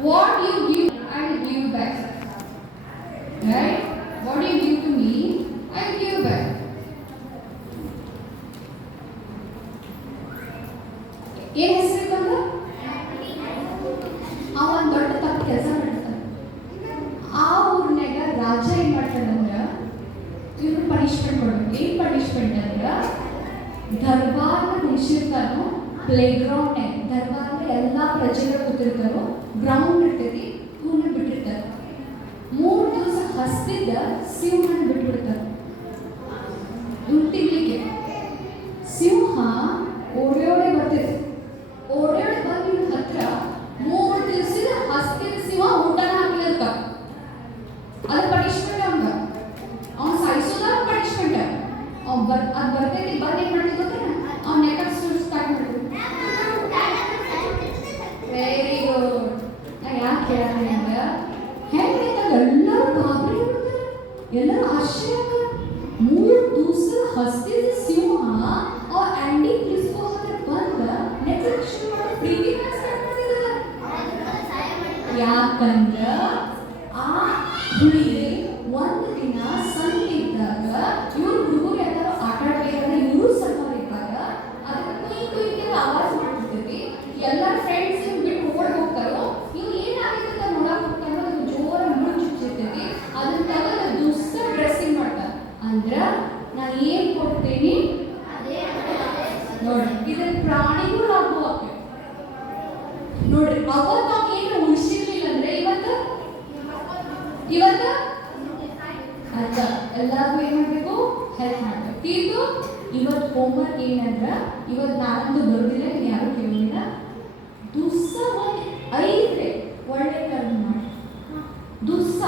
What you give, I will give back. Right? What you give to me, I will give back. ಏನ್ ಹೆಸರು ಬಂದು ಆ ಒಂದು ದೊಡ್ಡ ತಪ್ಪು ಕೆಲಸ ಮಾಡ್ತಾನೆ ಆ ಊರ್ನ್ಯಾಗ ರಾಜ ಏನ್ ಮಾಡ್ತಾನಂದ್ರ ಇವ್ರು ಪನಿಷ್ಮೆಂಟ್ ಕೊಡ್ಬೇಕು ಏನ್ ಪನಿಷ್ಮೆಂಟ್ ಅಂದ್ರ ದರ್ಬಾರ್ನ ಮುಗಿಸಿರ್ತಾನೋ ಪ್ಲೇ ಗ್ರೌಂಡ್ ದರ್ಬಾ ಅಂದ್ರೆ ಎಲ್ಲ ಪ್ರಜೆಗಳು ಕೂತಿರ್ತಾರೋ ಗ್ರೌಂಡ್ ಇರ್ತೈತಿ ಕೂನ ಬಿಟ್ಟಿರ್ತಾರೆ ಮೂರು ದಿವಸ ಹಸ್ತಿದ್ದ ಸಿವ್ ಬಿಟ್ಬಿಡ್ತಾರೆ आकर्षक मूल दूसरे हस्ते से स्यों हाँ और एंडी क्रिस को तो हमारे बंद नेक्स्ट एक्शन में प्रीवियस करने के लिए क्या करना ನೋಡ್ರಿ ಅವತ್ತು ನಾವು ಏನು ಉಳಿಸಿರ್ಲಿಲ್ಲ ಅಂದ್ರೆ ಇವತ್ತು ಇವತ್ತು ಅಂತ ಎಲ್ಲಾರ್ಗು ಏನ್ ಮಾಡ್ಬೇಕು ಹೆಲ್ಪ್ ಮಾಡ್ಬೇಕು ಇದು ಇವತ್ತು ಹೋಮ್ವರ್ಕ್ ಏನಂದ್ರ ಇವತ್ತು ನಾನು ಬರೋದಿಲ್ಲ ಯಾರು ಕೇಳೋದಿಲ್ಲ ದುಸ್ಸ ಒಂದು ಐದ್ರೆ ಒಳ್ಳೆ ಕರ್ಮ ಮಾಡಿ ದುಸ್ಸ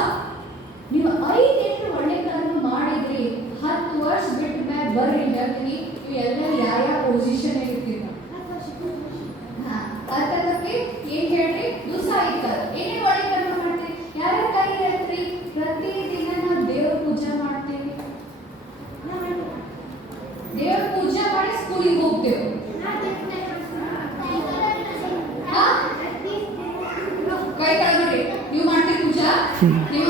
ನೀವು ಐದು ಒಳ್ಳೆ ಕರ್ಮ ಮಾಡಿದ್ರಿ ಹತ್ತು ವರ್ಷ ಬಿಟ್ಟ ಮ್ಯಾಗ ಬರ್ರಿ ನೀವು ಮಾಡ್ತೀರಿ ಪೂಜಾ ನೀವು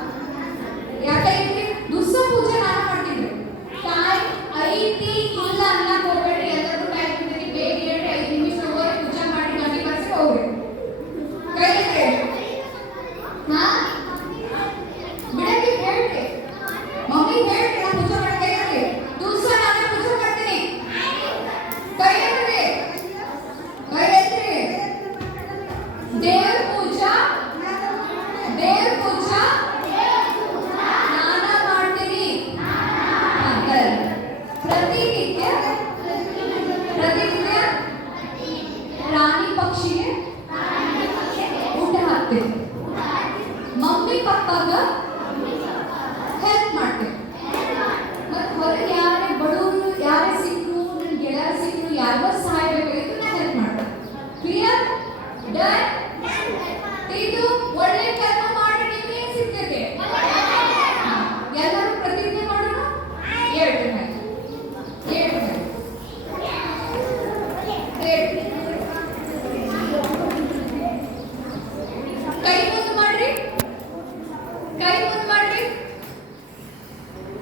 ಆಗ್ಬೇಕು ಮಮ್ಮಿ ಪಪ್ಪಾಗ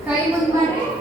કઈ બુક માટે